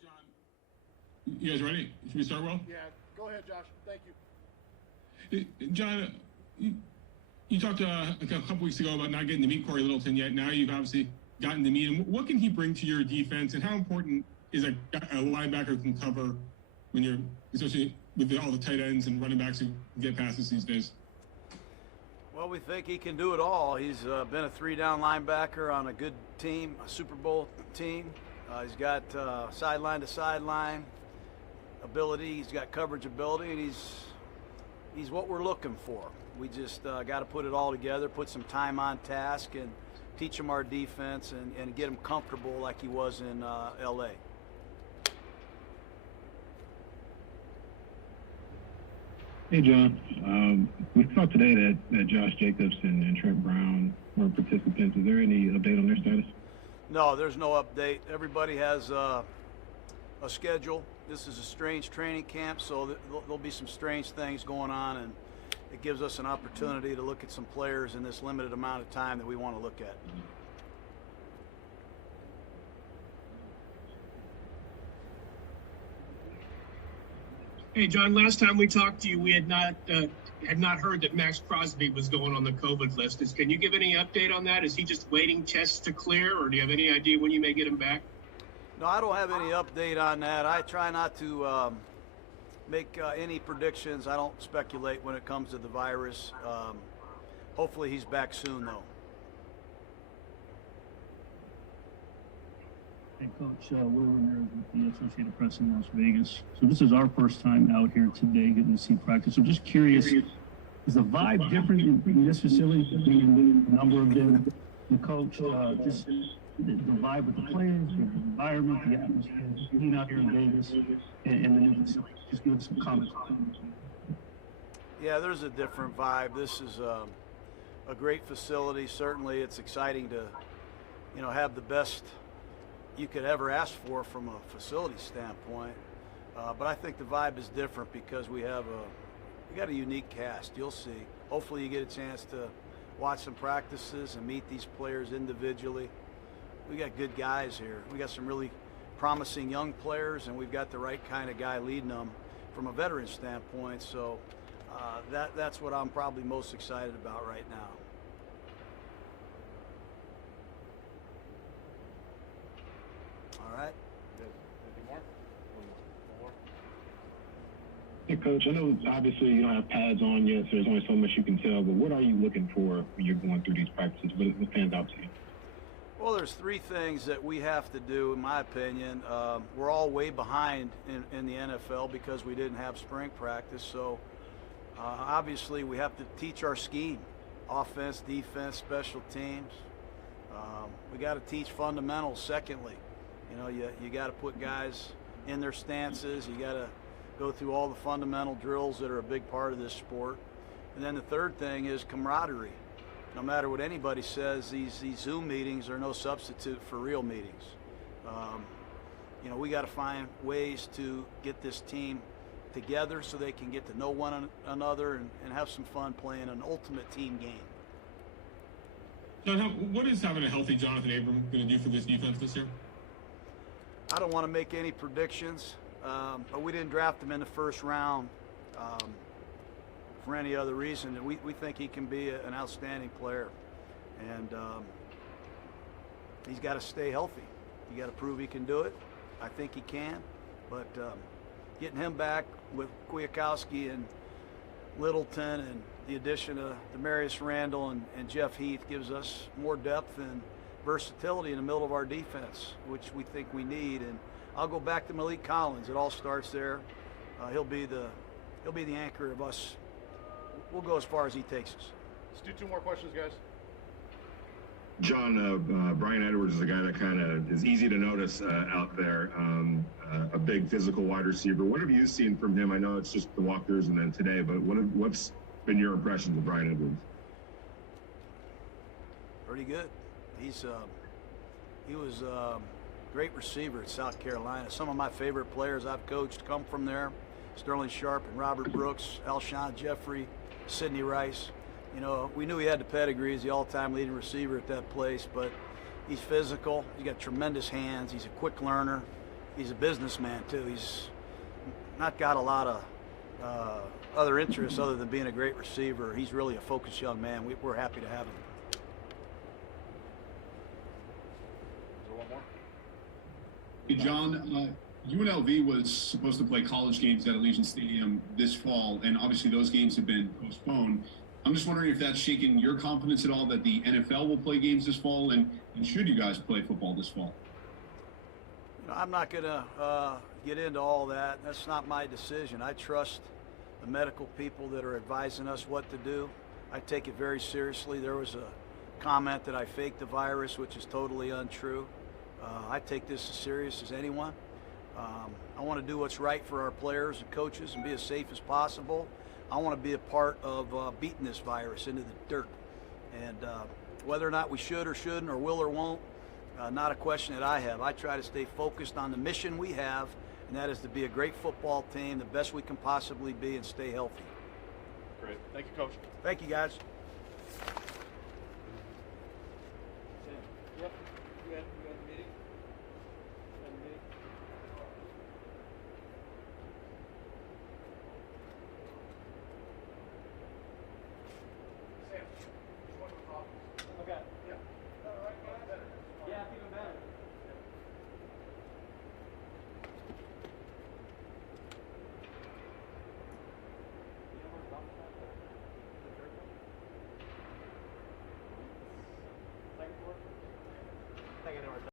Hey, John. You guys ready? Should we start, Will? Yeah, go ahead, Josh. Thank you. John, you talked a couple weeks ago about not getting to meet Corey Littleton yet. Now you've obviously gotten to meet him. What can he bring to your defense, and how important is a linebacker who can cover when you're, especially with all the tight ends and running backs who get passes these days? Well, we think he can do it all. He's been a three-down linebacker on a good team, a Super Bowl team. He's got sideline to sideline ability. He's got coverage ability, and he's what we're looking for. We just got to put it all together, put some time on task, and teach him our defense and get him comfortable like he was in L.A. Hey, John. We saw today that Josh Jacobs and Trent Brown were participants. Is there any update on their status? No, there's no update. Everybody has a schedule. This is a strange training camp, so there'll be some strange things going on, and it gives us an opportunity to look at some players in this limited amount of time that we want to look at. Hey, John, last time we talked to you, we had not heard that Max Crosby was going on the COVID list. Can you give any update on that? Is he just waiting tests to clear, or do you have any idea when you may get him back? No, I don't have any update on that. I try not to make any predictions. I don't speculate when it comes to the virus. Hopefully he's back soon, though. Hey, Coach, Will Ramirez with the Associated Press in Las Vegas. So this is our first time out here today getting to see practice. So just curious, is the vibe different in this facility, being a number of them, the coach, just the vibe with the players, the environment, the atmosphere, being out here in Vegas and the new facility? Just give us some comments. Yeah, there's a different vibe. This is a great facility. Certainly it's exciting to, have the best you could ever ask for from a facility standpoint, but I think the vibe is different because we got a unique cast. You'll see. Hopefully you get a chance to watch some practices and meet these players individually. We got good guys here. We got some really promising young players, and we've got the right kind of guy leading them from a veteran standpoint. So that's what I'm probably most excited about right now. All right. Anything more? One more. Hey, Coach, I know obviously you don't have pads on yet, so there's only so much you can tell, but what are you looking for when you're going through these practices? What stands out to you? Well, there's three things that we have to do, in my opinion. We're all way behind in the NFL because we didn't have spring practice. So, obviously, we have to teach our scheme, offense, defense, special teams. We got to teach fundamentals, secondly. You got to put guys in their stances. You got to go through all the fundamental drills that are a big part of this sport. And then the third thing is camaraderie. No matter what anybody says, these Zoom meetings are no substitute for real meetings. We got to find ways to get this team together so they can get to know one another and have some fun playing an ultimate team game. John, what is having a healthy Jonathan Abram going to do for this defense this year? I don't want to make any predictions, but we didn't draft him in the first round for any other reason. We think he can be an outstanding player, and he's got to stay healthy. You got to prove he can do it. I think he can, but getting him back with Kwiatkowski and Littleton and the addition of Demarius Randall and Jeff Heath gives us more depth and versatility in the middle of our defense, which we think we need. And I'll go back to Malik Collins. It all starts there. He'll be the anchor of us. We'll go as far as he takes us. Let's do two more questions, guys. John, Brian Edwards is a guy that kind of is easy to notice out there, a big physical wide receiver. What have you seen from him? I know it's just the walkthroughs and then today, but what's been your impressions of Brian Edwards? Pretty good. He was a great receiver at South Carolina. Some of my favorite players I've coached come from there. Sterling Sharp and Robert Brooks, Alshon Jeffrey, Sidney Rice. We knew he had the pedigree as the all-time leading receiver at that place, but he's physical. He's got tremendous hands. He's a quick learner, he's a businessman too. He's not got a lot of other interests other than being a great receiver. He's really a focused young man. We're happy to have him. Is there one more? Hey, John, UNLV was supposed to play college games at Allegiant Stadium this fall, and obviously those games have been postponed. I'm just wondering if that's shaken your confidence at all that the NFL will play games this fall, and should you guys play football this fall? You know, I'm not going to get into all that. That's not my decision. I trust the medical people that are advising us what to do. I take it very seriously. There was a comment that I faked the virus, which is totally untrue. I take this as serious as anyone. I want to do what's right for our players and coaches and be as safe as possible. I want to be a part of beating this virus into the dirt. And whether or not we should or shouldn't or will or won't, not a question that I have. I try to stay focused on the mission we have, and that is to be a great football team, the best we can possibly be, and stay healthy. Great. Thank you, Coach. Thank you, guys.